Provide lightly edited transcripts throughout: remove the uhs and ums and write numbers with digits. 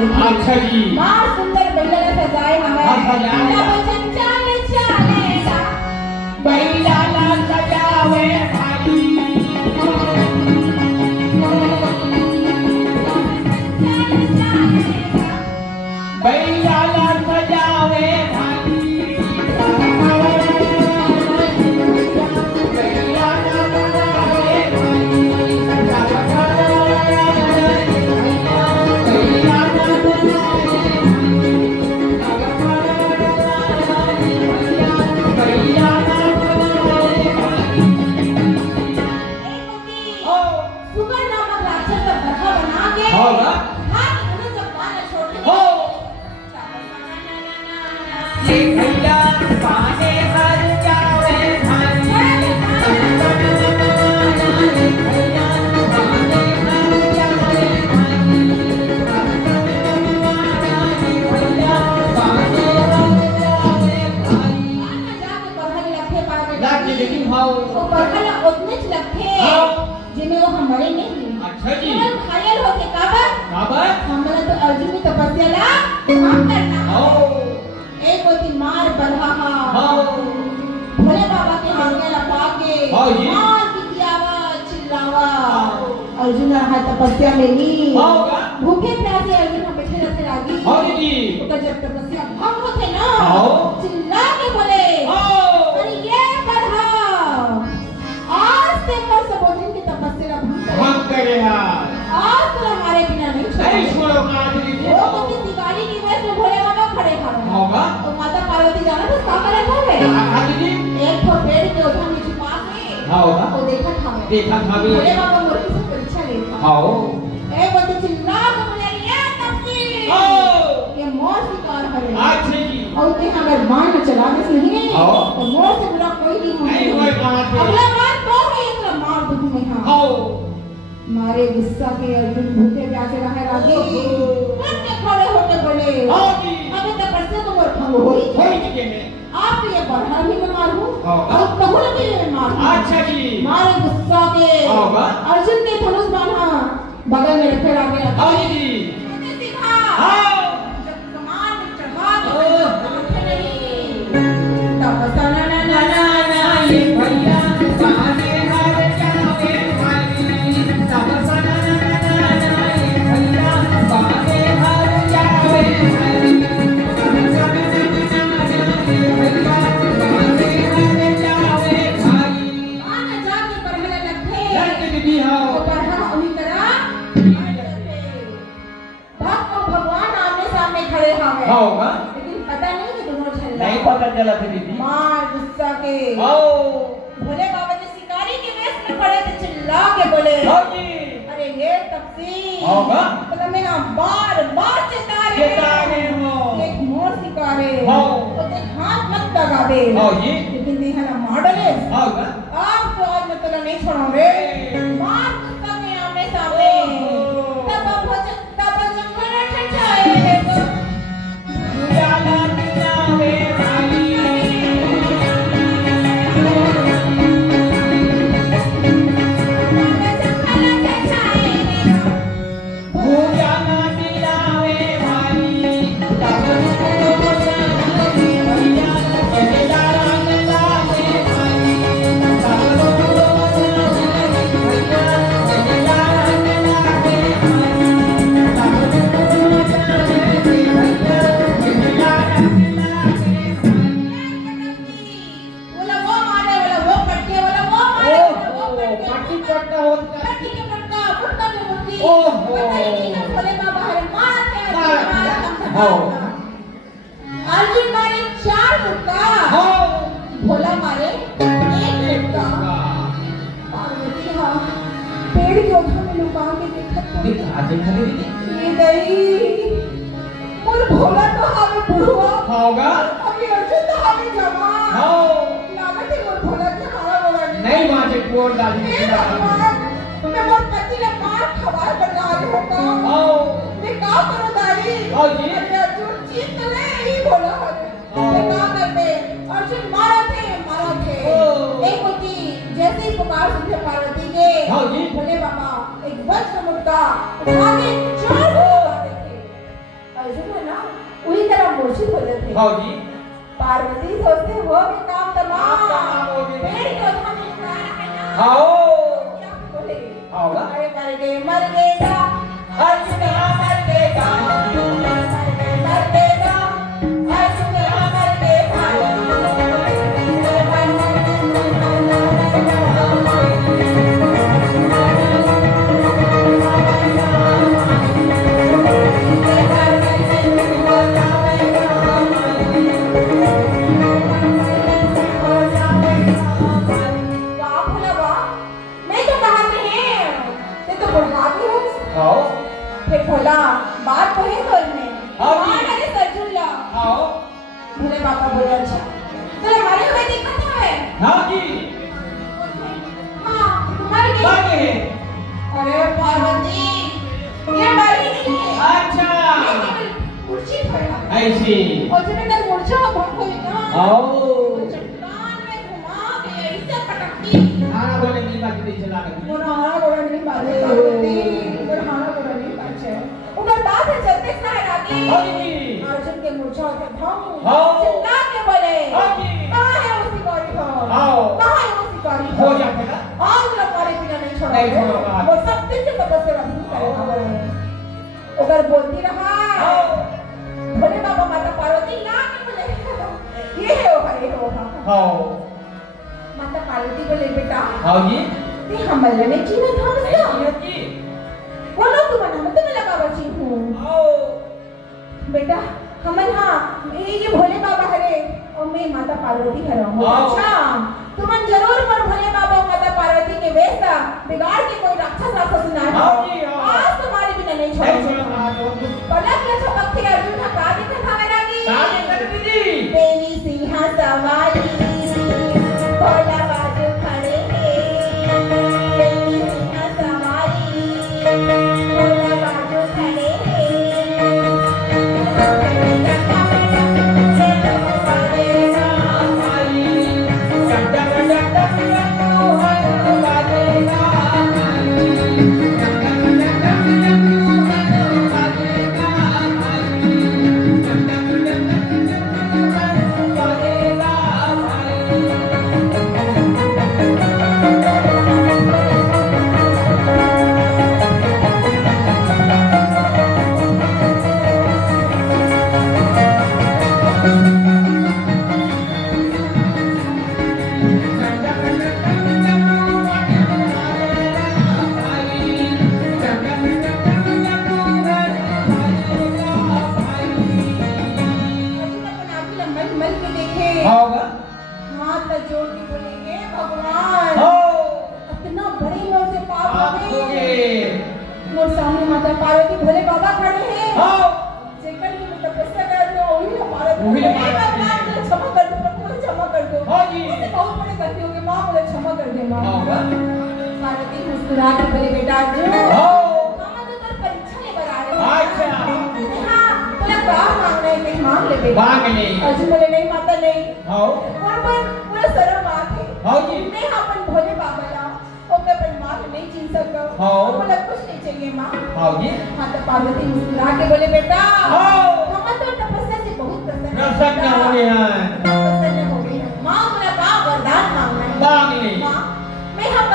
देखिए। अच्छा जी। मार सुंदर बैला सजाए हमें। हाँ, सजाए। ना बचन चाले चालेगा। बैला ला सजावे भाई। बैला ला सजावे भाई। सुगर नामक राक्षस का बरहा बना के होगा। हाथ उन्हें जब बाल छोड़ के हो। ये भैया पाने हर जावे जिन्हें वो हमारे नहीं। अच्छा जी। घायल होके काबर हमारा तो अर्जुन की तपस्या ला हम करना। एक होती मार बरहा भोले बाबा के हाथ लपा के मार की आवाज चिल्लावा। अर्जुन रहा तपस्या में ही भूखे प्यासे अर्जुन हम बैठे रहते लागी। तो जब तपस्या भंग होते ना चिल्ला के बोले अरे ये बरहा आज से कर सब अर्जुन की तपस्या भंग करेगा। आज तो हमारे बिना नहीं छोड़ेगा। वो तो किसी गाड़ी की वेश में भोले बाबा खड़े होगा। तो माता पार्वती जाना तो क्या करे थे? एक तो पेड़ के उधर में छुपा के तो देखा था भोले बाबा मूर्ति से परीक्षा लेता। एक बच्चे चिल्ला के बोले ये तपसी ये मोर शिकार है। और ते अगर बाण न चला दे नहीं तो मोर से बुरा कोई नहीं होगा। अगला बार तो है इतना मार दूं मैं। मारे गुस्सा के अर्जुन भूखे प्यासे रहे रागी फट खड़े होके बोले अबे तपस्या तो मोर भंग होई। आप ये बरहा भी मैं मारूं और कहूं भी मैं मारूं। अच्छा जी। मारे गुस्सा के अर्जुन के धनुष बाण बगल में रखे रागे जब कमान में चढ़ा दो नहीं तपस्या ना ये भैया पाने हर जावे भाई। तपस्या ये भैया पाने हर जावे भाई। होगा। लेकिन पता नहीं कि दोनों झल्ला नहीं पता चला था दीदी। मार गुस्सा के भोले बाबा के शिकारी के वेश में खड़े थे चिल्ला के बोले अरे ये तपसी होगा। मतलब मैं बार बार चेता रहे हो एक मोर शिकारे तो देख हाथ मत लगा दे लेकिन देखा ना मॉडल है आप तो आज मैं तेरा नहीं छोड़ूंगे। मार गुस्सा के आमने सामने तब जंगल ठंड जाएगा। अर्जुन मारे 4 मुक्का भोला मारे 1 मुक्का। पार्वती हाँ पेड़ के उधर में लुका के देखा ये नहीं और भोला तो हमें बुढ़वा होगा। अभी अर्जुन तो हमें जवान लागत है और भोला के हारा बोला नहीं बाजे कोर डाली मैं बहुत पति ने मार खबर बना रही हूँ मैं क्या करूँ दादी अर्जुन जीत ले ही बोला मैं क्या करते अर्जुन मारा थे एक होती जैसे ही पुकार सुनते पार्वती के भोले बाबा एक वज्र मुक्का उठा के 4 मारते थे मूर्छित हो जाते हाँ जी पार्वती सोचते हो कि काम काम तमाम तमाम हो गए। पेड़ के उठा के उतारा है ना आओ क्या बोले आओगा अरे मर गएगा अर्जुन मर गएगा मर गएगा अर्जुन मर गएगा वाह भला वाह मैं तो कहा नहीं ते तो बुढ़ाती हूँ आओ फिर भोला बात तो है तो में हाँ जी। अरे सजुल्ला आओ भोले बाबा बोले अच्छा तो हमारे हुए दिक्कत है हाँ जी हाँ मर गई मर गए अरे पार्वती ये मरी नहीं है अच्छा ये केवल मूर्छित हुआ ऐसी और जब तक मूर्छा भंग हुई ना आओ चट्टान में घुमा के ऐसे पटकती आना बोले नहीं बात नहीं चला कर वो हारा गोड़ा नहीं बाजे पार्वती वो हारा गोड़ा नहीं बाजे ऊपर बात है चलते ना है आगे हाँ जी अर्जुन के मूर्छा होते भंग हाँ। चिल्ला के बोले हाँ जी। कहाँ है वो शिकारी हो आओ। कहाँ है वो शिकारी हो जाएगा आज लोग मारे बिना नहीं छोड़ा नहीं छोड़ोगा। वो सब दिन से पता से रखी करेगा बोले अगर बोलती रहा आओ भोले बाबा माता पार्वती ला के बोले ये है वो आओ माता पार्वती बोले बेटा हाँ जी ते हमारे ने चीना था बसा ऐसी जी बोलो तुम ना मैं तुम्हें लगा बची हूँ आओ बेटा हमन हाँ ये भोले बाबा हरे और मैं माता पार्वती हरा हूँ आओ। अच्छा तुमन जरूर पर भोले बाबा और माता पार्वती के वेश बिगाड़ के कोई राक्षस ना है हाँ जी, हाँ। आज तुम्हारे बिना नहीं नहीं छोड़ूंगा छोड़ोगा तो पलक ले छपक के अर्जुन का का दिखा था मेरा की साथ कर दीदी देवी सिंहा सवारी भोला बाजू खड़े हैं देवी सिंहा सवारी भोला बाजू खड़े मल के देखे होगा हाथ में जोड़ के बोलेंगे भगवान हो इतना बड़े मोर से पाप आप हो हो गए गए मोर सामने माता पार्वती भोले बाबा खड़े हैं हो जेकर भी मैं तपस्या कर रहा हूँ वही ना पार्वती वही ना हे पार्वती। भगवान मुझे क्षमा कर दो प्रभु मुझे क्षमा कर दो हाँ जी। मुझसे बहुत बड़े गलती हो गई माँ मुझे क्षमा कर दे माँ होगा पार्वती मुस्कुरा कर बोले बेटा अर्जुन हो मामा तो तेरी परीक्षा ले बर आ रहे हैं अच्छा हाँ तूने क्या मांगना है देख मांग ले बेटा मांग ले अर्जुन बोले नहीं माता नहीं हो बरोबर पूरा सरल बात है हो जी मैं अपन भोले बाबा ला और मैं अपन माँ को नहीं चिन सकता हाँ। मुझे कुछ नहीं चाहिए माँ हो जी माता पार्वती मुस्कुरा के बोले बेटा हो मामा तो तपस्या से बहुत प्रसन्न प्रसन्न हो गए हैं प्रसन्न हो गई है माँ बोला का वरदान मांगना है मांग ले माँ मैं हम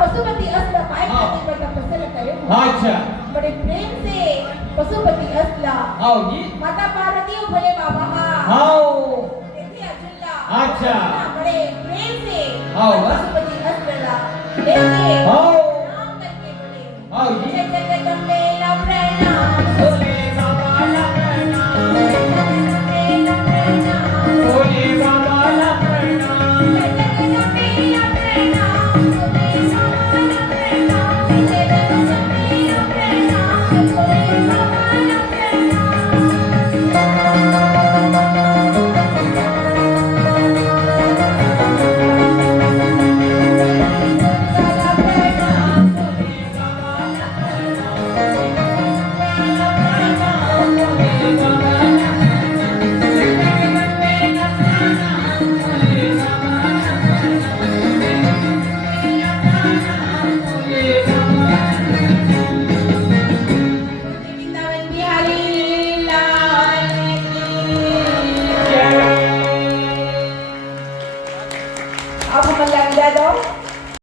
पशुपति अस्त्र पाए हाँ। करने पर तपस्या करे हूँ अच्छा बड़े प्रेम से पशुपति अस्त्र हो जी माता पार्वती और भोले बाबा हो देखिए अर्जुन अच्छा। बड़े प्रेम से हाँ। पशुपति अस्त्र लेके हो प्रणाम करके बोले हो जी जय जगदम्बे लव प्रणाम बोले बाबा ला प्रणाम जगदम्बे लव प्रणाम बोले बाबा ला प्रणाम जय जगदम्बे लव प्रणाम बोले बाबा लव प्रणाम जय जगदम्बे लव प्रणाम बोले बाबा लव प्रणाम अब हम लग दो